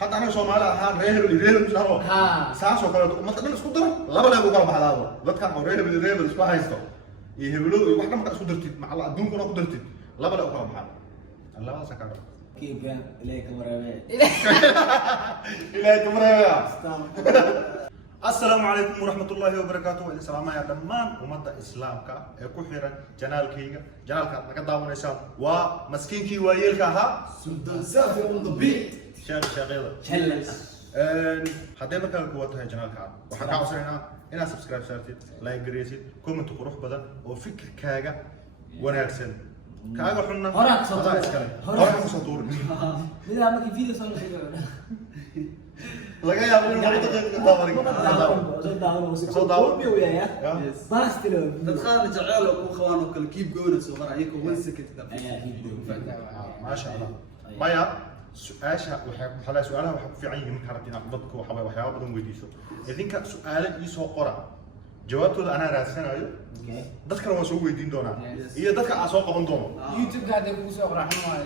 حتى أنا سومالي أهان ريهل إسلامه ساسو كله ما تقدر تسكتره لا بلا يقول بحال هذا لا كان ريهل اسمه هايستو يهبلوا واحد ما تقدرتي مع الله دون كنا قدرتي لا بلا يقول بحال الله سكر كيف كان إليك مرابع إليك مرابع السلام عليكم ورحمة الله وبركاته السلام يا دمان ومدى إسلامك كحيرا جنالك نقدر ونسال ومسكينك ويلك ها سلطان سافي on the beat شغيلة حدينا كان قوتها جنالك وحكا عصرنا إنا سبسكرايب سارتيد لايك جريسيد كومنت قروح بدن وفكر كاغا وناكسن كاغا حنا هراك صدور إذا ما في فيديو صار laga yaabo in lagu daqiiqo soo daawo biyo baas tiro dad qaar jecel oo ku qabaan oo kala kiib goona soo qara ayako 1 second ka ma sha Allah maya su'aasha su'aalaha waxa ku fiican yihiin marka rabtina dadku waxyaabo badan weydiiso idinka su'aalo ii soo qora jawaabtooda ana raadsanayo dadkana waa soo weydiin doonaa iyo dadka aan soo qaban doono YouTube hada ku soo qoraxan waa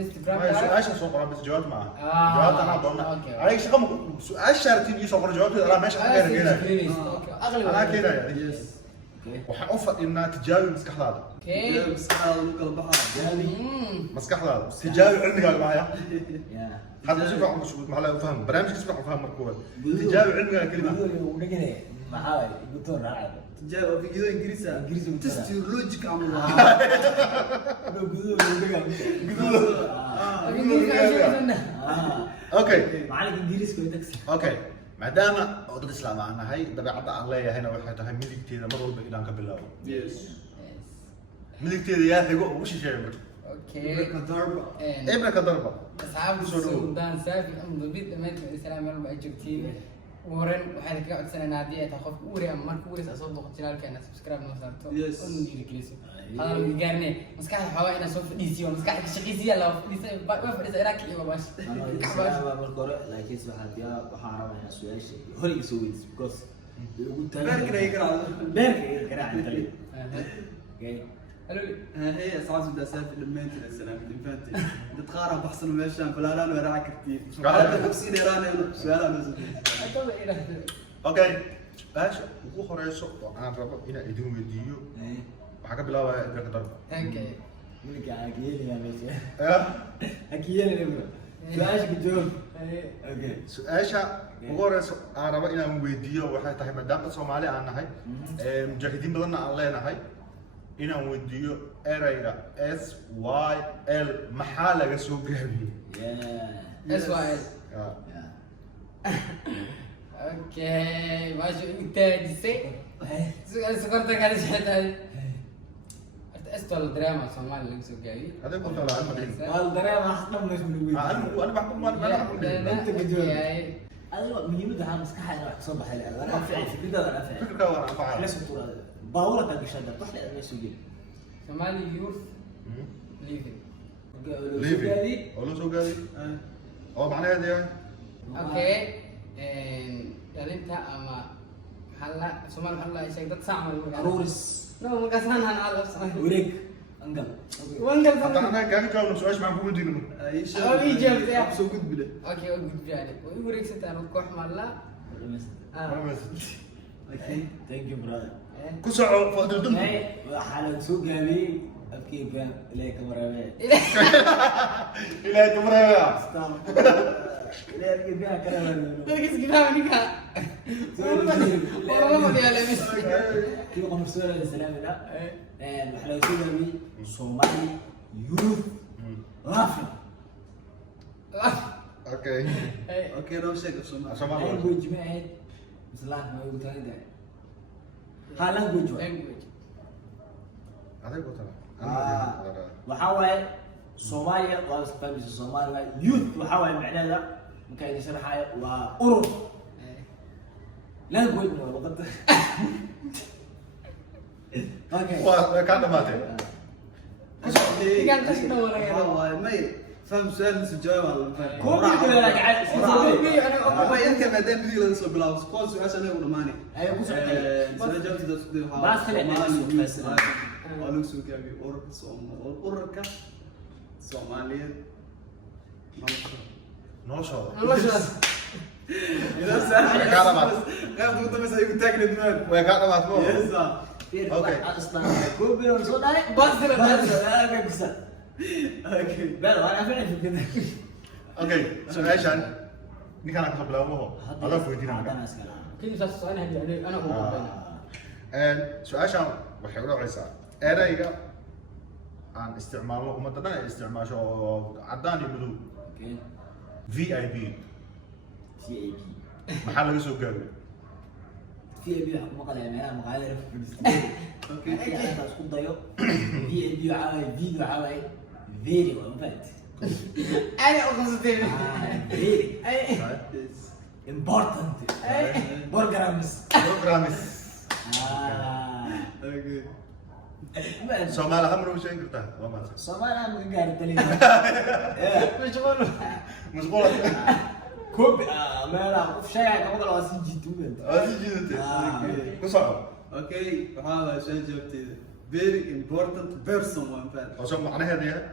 Instagram su'aasha soo qoran bis jawaab ma aha jawaabta ana doona ay shaqo su'aasha shartiin ii soo qoran jawaabtooda ala meesha ka keenay ana keenay waxaan u fadhinaa tijaabi maskaxdaada maskaxdaada tijaabi cilmigaaga mahaya hadda si fiican masuud maxaa la faham barnaamijka si fiican faham markoo tijaabi cilmigaaga kelima maxaa guto raacay tijaabo fiidiyo ingiriis ah test your logic amla okay macallin ingiriis ku taxi okay maadaama dad islaam aan nahay dabeecadda aan leeyahayna waxay tahay midigteeda mar walba inaan ka bilaabo midigteeda yaa xigo ugu shisheeyo marka Ibra kadarba asxaabta Suldaan Saafi amdu bid dhammaantiin islaam meel ay joogtiin ورن waxaan ka codsanaynaa hadii ay tahay qofka uuri ama marka uuri soo doqo channelkeena subscribe noo saarto oo niri kaliso hadal ma gaarne maskaxda xawaa ina soo fadhiisiyo maskaxda ka shaqeysiya la fadhiisay waa fadhiisay ina ka iyo baash kaxbaa marka hore laakiin waxaan rabaa su'aasha hore isu weydiis because ugu taagan beerka garaac tali okay هي أصعب الدسات لما أنت السلام الإنفانتي تتقارب بحصل ماشان فلان وراء كتير نفسي إيران سؤال أنا أوكي باش وكو خريصو أنا ربا إنا إدين ويديو وحكا بلاوا إبرا كدرب أوكي ملك عاقيل يا ماشي عاقيل يا ماشي سؤاش بجوب أوكي سؤاشا وكو خريصو أنا ربا إنا ويديو وحي تحي مدام الصومالي عنا هاي مجاهدين بدلنا علينا هاي inaan weydiiyo erayga SYL maxaa laga soo gaabiyey SYL okay maasha intaajisay sukarta kale shaqay أستوى الدراما Soomaali laga soo gaabiyey هذا كنت على علم الدراما أصلا مش موجود أنا بحكم ما أنت بجوب أيوة مهمة عن مسكحة راح تصبح على أنا فعل فكرة أنا فعل فكرة وأنا فعل ليش الطور باورة تبيشان تروح لأن يسوي Somali youth living ليفي أولو سو قالي أو معناها دي okay dhalinta ama halla Soomaali halla ay sheegdad saamal رورس no magasan han alla وريك أنقل wangal حتى أنا كان كانوا سؤال مع بقول دينه سو قد بلا okay oo gudbiyay oo wareeg sataan koox malla okay thank you brother كسر فقدر دم حالة سوق هذه أبكي بين إليك مرابع إلى كاميرا إليك بين كلام تركز كلام نيكا والله ما دي على مش كيف قام السؤال السلام لا حالة سوق هذه صومالي يوث رافع اوكي اوكي لو شيء قصنا سومالي language جماعة مثلا ما يقول تاني ده ها language هذا يقول ترى وحاول صوماليا ولا فهمت الصومالي يوث وحاول معناه ممكن يشرحها وأورو language وقت اوكي كان ماتي كان تشكو ولا والله ما فهم سؤال سجاوب على كوبي كده لك عاد ما يمكن بعدين بدي لنسو بلاوس كل سؤال عشان يقول ماني ايوه كوسو سنه جبت ده بس خلينا قالوا سو كابي اورك سوماليا noloshooda noloshaas إذا سهل قاعدة بعد. قاعد تقول بس هيكون تاكل دماغ way ka dhamaatmo يس Okay. أصلاً كوبي ورسول عليك بس لا أنا بس اوكي بلا أنا فعلا في كده okay su-aashan ninkaan ka bilaabo adaa weydiinaa أنا أسأل كل شخص انا هدي عليه انا هو su-aashan waxay u dhacaysaa erayga aan isticmaalno ummadda dhan ay isticmaasho oo caddaan iyo madow أوكي VIP VIP maxaa laga soo gaabiyey VIP حكومة قال يعني أنا مقالة في الاستوديو اوكي أنا أسكت ضيو VIP عاوي فيديو عاوي فيديو إمباكت انا اقصد فيديو يس important programs programmes اوكي soomaali ahaan ma sheegi kartaa waa maadsan Somalia من قاعد تلين مشغول mashquula كوبي ما لا في شيء أقول له أسيجي توبنت waa sii jiidatay ku soco اوكي waxaa shan jawaabteeda very important person waan fahad oo soo macnaheedu yahay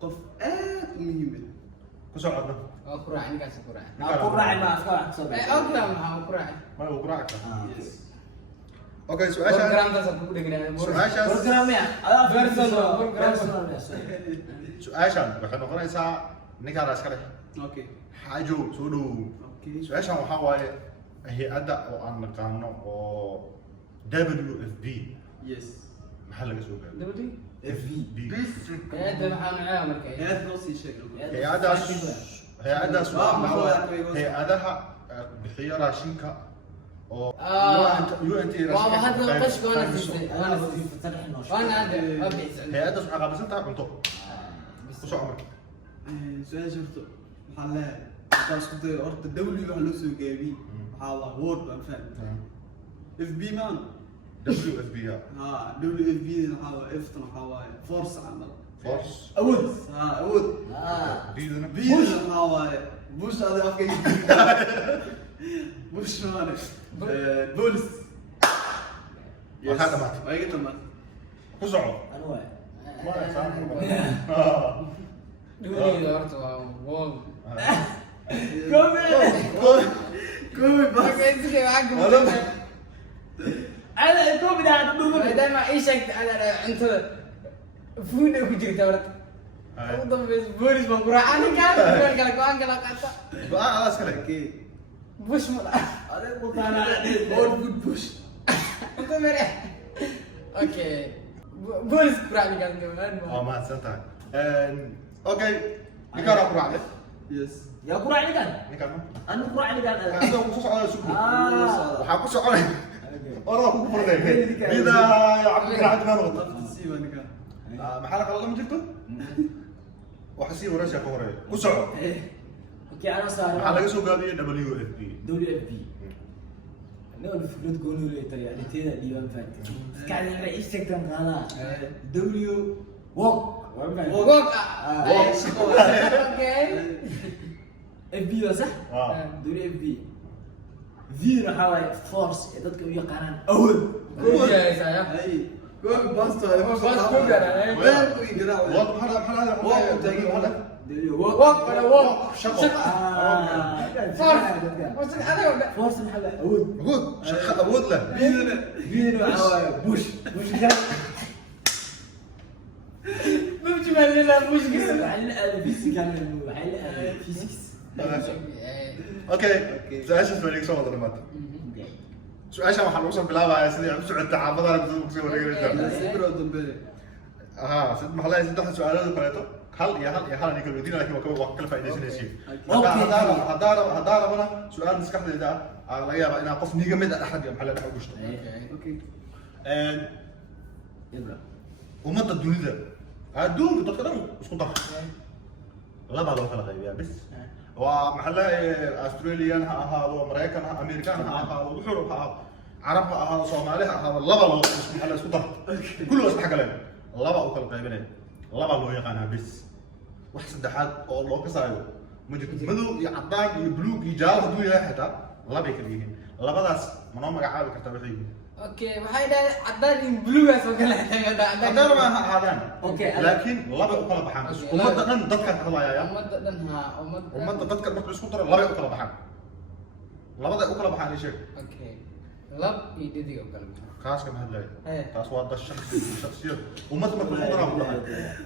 qof aad u muhiim ku socodna اقرا عندي قاعد اقرا أقول راعي ما أفكار أحسن اقرا معه اقرا ma uu quraacka ah yes okay su-aashan بروجرام ده سبب لي su-aashaas برنامج هذا Personal. برنامج su-aashan waxay noqonaysaa ninkaan iska leh okay xaajo soo dhow okay su-aashan waxaa waaye hay-adda oo aan naqaano oo WFP yes maxaa laga soo gaabiyey دبلي FB هذا maxaa macaa markay aad noo sii sheeg hay-addaas Ah, waxaa maxaa waaye waaye? hay-adaha bixiya raashinka oo UNT والله هذا raashinka قش وانا qaybiso. وانا هذا ابي hay-addaas waxay qaabilsan tahay cunto ku soco marka su-aasha horta waxaan leeyahay markaan isku dayo horta dawli waxa loo soo gaabiyey waxaa waa word baan fahmi FB maan WFP ya ha WFB waxaa waa F-tan waxaa waaye force camal force أود ha awood biduna بيد waxaa waaye bush ada afka bush maane boolis waxaa dhamaatay waa iga dhamaatay ku soco أنواع دبلي horta waa wall كومي بس markay sidii waxa أنا كوبي ده أدوبه maadaama ay sheegtay ana cuntada food ay ku jirta horta ugu dambeys boolis baan quraacana kaan meel kale go'aan kala qaata go-aan adaas kale اوكي bush ma أنا قلت أنا all good bush inta mere okay boolis quraacni kaan waa mahadsan tahay okay ninkaan waa quraacday yes يا كرة علي كان ninkaan أنا كرة علي كان sidoo ku socda sukri waxaa ku soconay أوكي. orada kugu furday bida cabdiraxmaan maa noqoto نفسي وانا كان maxaa la qalada ma jirto waxa sii warasha ka horeeya ku soco أوكي أنا صار maxaa laga soo gaabiyey WFP دولي اف بي أنا الفكرة تقولوا لي ترى يعني تينا ديوان فات كان الرئيس تكتم هذا دبليو ووك ووك اوكي اف بي صح؟ اه دولي اف بي في حواي فورس يدك ويا قنان اول يا سايا اي كومي بس هذا بس كومي أنا. وين يقرا وضع محل ووك تاجي هذا دبليو ووك ووك ولا ووك شغل فورس هذا فورس محل اول good شغل awood leh بيدنا في حواي بوش ممكن ما لنا مشكلة محل فيزيكس كان محل فيزيكس okay su-aashaas baa iga soo wada dhamaatay su-aashan waxaan ugu soo bilaabayaa sidii aan u socota xaafadaha kusoo wareeganaysaa سيبرو دمبري ها sid maxaa lahayd saddex su-aalood kaleeto hal iyo hal iyo hal aan kala weydiin laakiin waa kala faa'iidaysanaysiin haddaa rabana su-aal maskaxdayda ah laga yaabaa inaan qof niiga mid ah dhexda maxaa la dhex u gashto اوكي يلا ummadda dunida adduunka dadka dhan isku dar labaa loo kala qaybiyaa bis waa maxaa lahaye australian ha ahaado maraykan ha american ha ahaado wuxuu ha ahaado carab ha ahaado soomaali ha ahaado laba loo maxaa la isku dar kulli waa isdhex galeen laba u kala qaybinaya laba loo yaqaanaa bis wax saddexaad oo loo kasaayo ma jirto madow iyo caddaan iyo buluug iyo jaalo hadduu yahay xitaa labay kala yihiin labadaas ma noo magacaabi kartaa waxay yihiin اوكي waxay dhahay cadaan in buluuga soo kala xigay هذا ما هذا اوكي لكن لبا وكلا بحان umada dhan dadka hadlaaya umada dhan ha umada dadka marka isku daro laba u kala baxaan labada u kala baxaan sheeg okay lab iyo dhidig oo kala kaas kama hadlay Eh. taas waa dad shakhsiyad umada marka isku daro laba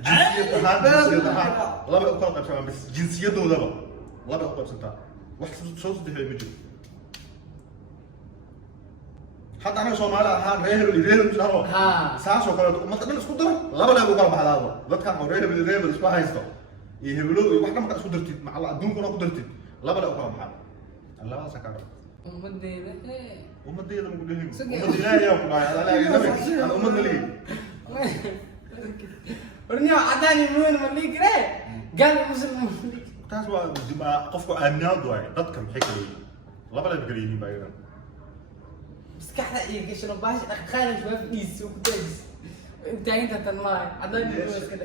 jinsiyadaha laba u kala qaybsan bas jinsiyadoodaba laba u qaybsantaa wax soo sadeexay ma jiro حتى أنا سومالي أهان ريهل جناه ها. ساسو كله وما تقدر تسكت ده لا بلا يقول بعد هذا لا كان ريهل اسمه هايستو يهبلوا واحدة ما كان قدرتي مع الله دون كنا قدرتي لا بلا يقول بعد الله ما سكر umadeeda أمتي هذا مقول لهم أمتي لا يا أبو لا يا نبي أنا أمتي لي ورنيو عداني من ملي كره قال مسلم تاسوا ما قفوا أمناء دواي ضد كم حكي لا بلا يقولين بايرن بس كحدا يقشنا باش خالد شوي في السوق دايس انت انت تنمار عداني من كده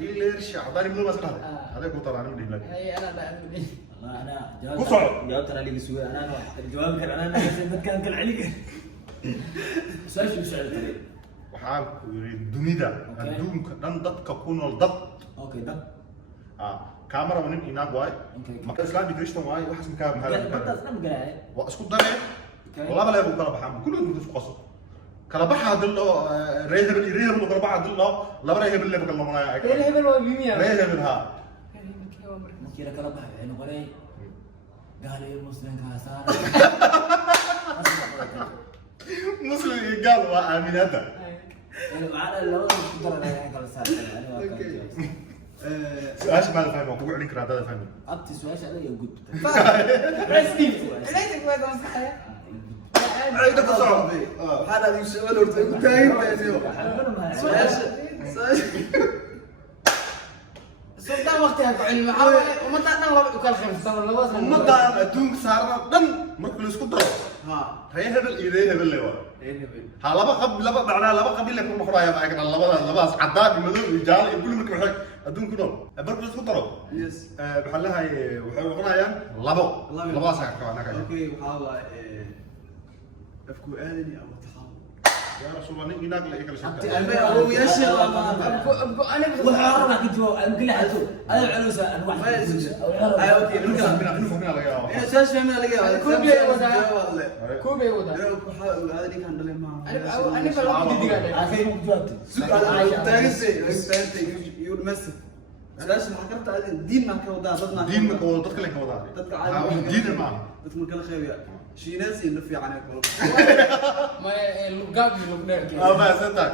يليرشا عطاني بدون ما اسمع هذا كنت ترى انا بدي لك اي انا لا انا قصعد. جاوبت على اللي سوى انا الجواب كان انا كان عليك سؤال شو سؤال ترى waxaan ku yiri dunida adduunka dhan dadka ku nool dad اوكي ده camera wanin inaag waay Okay. marka islaami christian waay waxaas ka ما تصنع قراءه waa isku dareen walaaba leeyahay kala baxaan kullu isku qaso kala baxa dilo reehel kala baxa dilo laba reehel leeyahay kala maraya ايه الهبل هو بيميا reehel ha مكيرة كلا بحر يعني قري قال يا مسلم كاسار muslim قال waa aaminada يعني معنا لو قدر يعني كلا سار su'aasha ma fahmo kugu celin karaa dad fahmo ابتي سؤال علي يقول بس كيف ليش كويس صحيح عيد تصعب هذا اللي سؤال ورد تاين سلطان وقتها علم عوي وما تعطنا الله وكل خمس سنة ولا وصل ummadan adduunka saarna dhan marka la isku daro ها reehel iyo reehel leeyahay ها لبا معناها لبا قبيله كل مخرايا معك لباس عداد مدو رجال يقول لك وحي ادون كنو برك اسكو درو يس بحلها waxay noqonayaan labaas ka kana ka اوكي وحاوا افكو ادني او تحاول ya rasuul nin inaag la ikala أبتي shaqeeyo أنا هو يشي أبقى أنا بس والعرب ما كنت هو أمكن حتو أنا علوسة أنواع اي اوكي inuu fahmina laga yaabo انا شاش فهمنا لقى كوبي كوبي وده هذا اللي كان دلي معه أنا بلوك دي قال أخي مجوابتي يقول مسك سلاش حكرت هذه الدين ما كان وضع ضدنا diin ma oo dadka leen ka wadaay dadka ha caadi diin ma dadka kala khayr شي ناس اللي في عنك ما لقابي لقناك ba santaa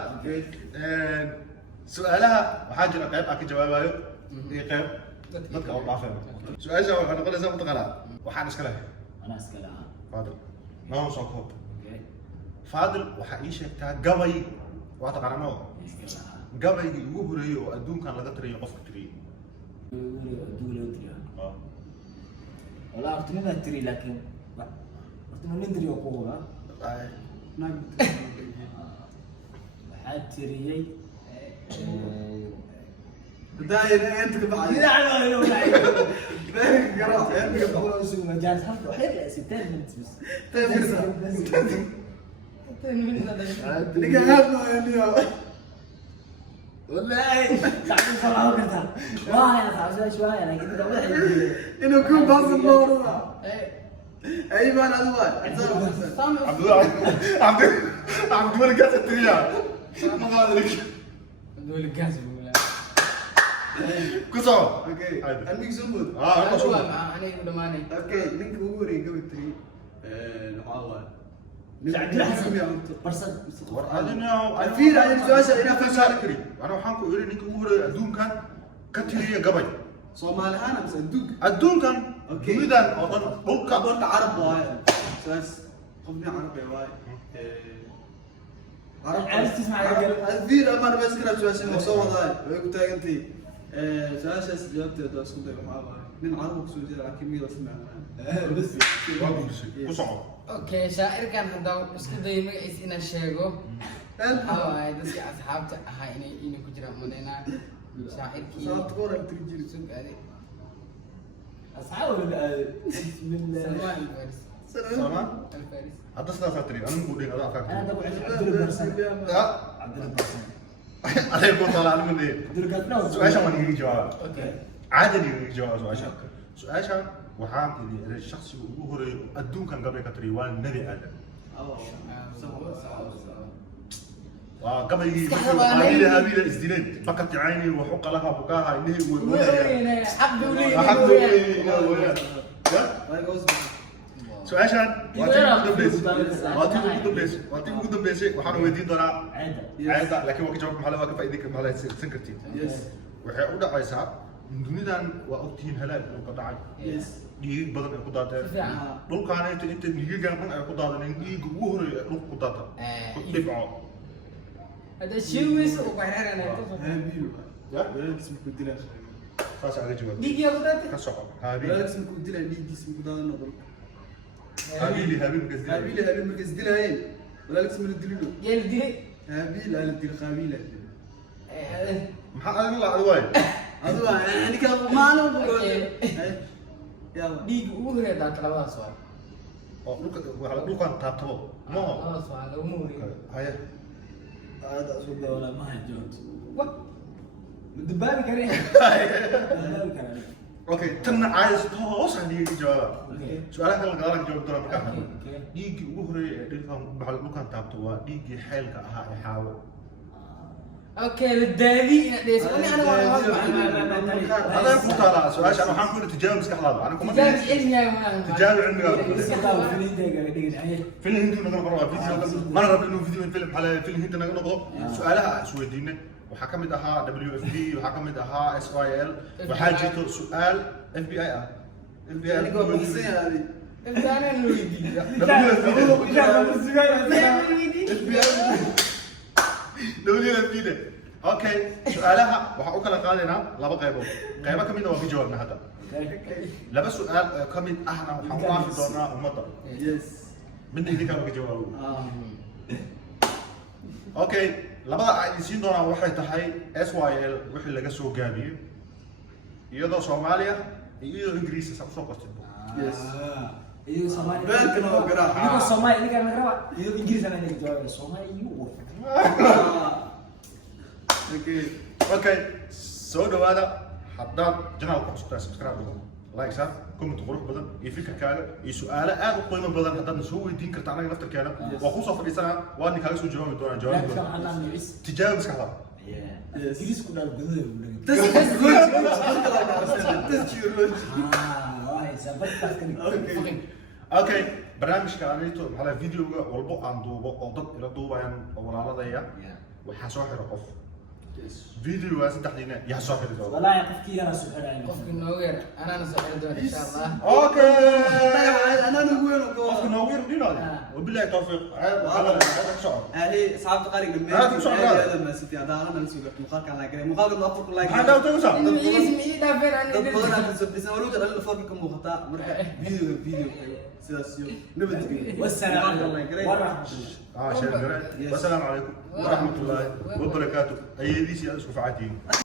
su'aalaha waxa jira qayb aan ka jawaabayo iyo qayb dadka oo dhaafay su'aasha waxa noqonaysaa mutaqala waxaan iska leeyahay أنا أسكلها faadil noo soo koob faadil waxa ii sheegtaa gabay waa taqaanaa gabaygii ugu horeeyay oo adduunkan laga tiriyo qofka tiriyay والله أرتمي ما تري لكن أرتمي ندري وقوة حد تري داير انت كبعد لا لا لا داير قرا انت هو اسمه مجاز حرف وحيد ستين من بس لقى هذا يعني والله تعبان صراحة كذا والله أنا تعبان شوية أنا كنت أقول انه يكون باص النور اي مان الوان عبد الملك قاعد تريا ما ادري دول الجاز ولا كسر اوكي الميك زمود انا شو أنا يقول ماني اوكي لينك ووري قبل تري نحاول برسل الفيل عن الجواسة إلى في سالكري انا waxaan ku iri ninka ugu horeeyay adduunkan ka tiriya gabay صومال أنا بس الدق adduunkan Okay. dunidan oo dhan dhulka قلت عرب واي أساس خذني عربي واي عرفت تسمع الكلام؟ الفيل أما بس كلام جواسة مصور ذاي قلت أنتي أساس جابت دوس كنت بحاول من عرب سويت لكن ميلا سمعنا بس ku soco أوكي شاعر كان هذا بس كده يمكن إن الشيء هاي دس أصحاب هاي إني كجرا مدينة شاعر كي صارت كورة ترجع سوق هذه أصحاب من سلمان الفارس سلمان الفارس هذا سلا ساتري انا مقول لك هذا انا فاكر ابو عبد البرسان لا عبد البرسان انا يقول طلع من ايه عبد القادر سؤال ما نيجي جواب اوكي عادي نيجي جواب سؤال وحام اللي الشخص هو الدون كان قبل كتري والنبي ادم قبل يجي هابيل ازدلال فقط عيني وحق لها بكاها انه وين حق ولي حق سؤال واتي قدام بيس waxaan weydiin doonaa caada laakiin waa ka jawaab maxaa ka faa'iideeyay maxaa san kartiin waxay u dhacaysaa dunidan waa ogtihiin halaag uu ka dhacay dhiig badan ay ku daateen dhulkaan inta dhiigaan badan ay ku daadeen dhiig ugu horeeyay dhulka ku daata ku dhibco هذا شيء ويس وقهرنا هابيل يا اسمه كدلا saas aga jawaab ديجي ابو ka soco haabiil اسمه كدلا دي اسمه كدلا نضل haabiil gasdi هابيل مركز دلاين ولا اسمه الدليل يلدي هابيل على الدل خابيل maxaa aad la cad waay هذا يعني كان ما له بقول يلا ديجي وهري دات لبا سؤال oo dhulkaan taabtabo maaha اه سؤال لو موري haya هذا اسود ولا ما هجوت دبابي كريه okay tanna caayis toos aan dhiigi jawaab su'aalaha kala gaar ah jawaab doona markaa dhiigii ugu horeeyay ee dhulkaan taabto waa dhiigii xeelka ahaa ee xaawo اوكي للدادي ليش انا هذا مطالعة سؤال أنا حنقول تجاوب مسك حلال أنا كم تجارب علمي يا مان تجاوب علمي في فيلم هندي نقدر نقرأ فيديو مرة إنه فيديو فيلم على فيلم هندي نقدر نقرأ سؤالها سويدين وحكمت أها WFD وحكمت أها SYL وحاجته سؤال FBI يعني قبل بسيط هذه انا الويدي WFD اوكي سؤالها waxaa u kala qaadaynaa laba qaybood qaybo kamid ah waa ka jawaabna hadda laba su'aal kamid ahna waxaan u waafi doonaa ummadda يس midna idinka ka jawaabo okay labada ay siin doonaan waxay tahay SYL wixii laga soo gaabiyay iyadoo Soomaaliya iyo Ingiriis soo qortay يس iyo Soomaali بانكنا وقرا iyo Soomaali ninka nagraba iyo Ingiriis ana ninka jawaab Soomaali iyo اوكي okay soo dhawaada haddaad janaalka cusubtaa subscribe dhigo like saar comment qurux badan iyo fikirkaaga iyo su'aalo aad u qiimo badan haddaad soo weydiin karta anaga naftarkeena waa ku soo fadhiisanaa waa nin kaaga soo jawaabi doonaa jawaabi doonaa tijaabo iska hadal Ingiriis ku dhaw gudaha okay barnaamijka anito maxaa videoga walbo aan duubo oo dad ila duubayaan oo walaaladaya waxaa soo xiro qof فيديو صدقني يا صاحبي والله قفكي انا سؤال قفك النوير انا سؤال دون ان شاء الله اوكي انا نقول قفك النوير دينا وبالله توفيق هذا شعور هي اصحاب تقارير هذا ما ستي هذا انا نسوي مقال كان لايك مقال ما افرق لايك هذا توصل اسمي دا فين انا بس اقول لك انا الفرق كم خطا فيديو سياسيو نبت والسلام عليكم والسلام عليكم ورحمه الله وبركاته ايدي سي اسكو فعاتين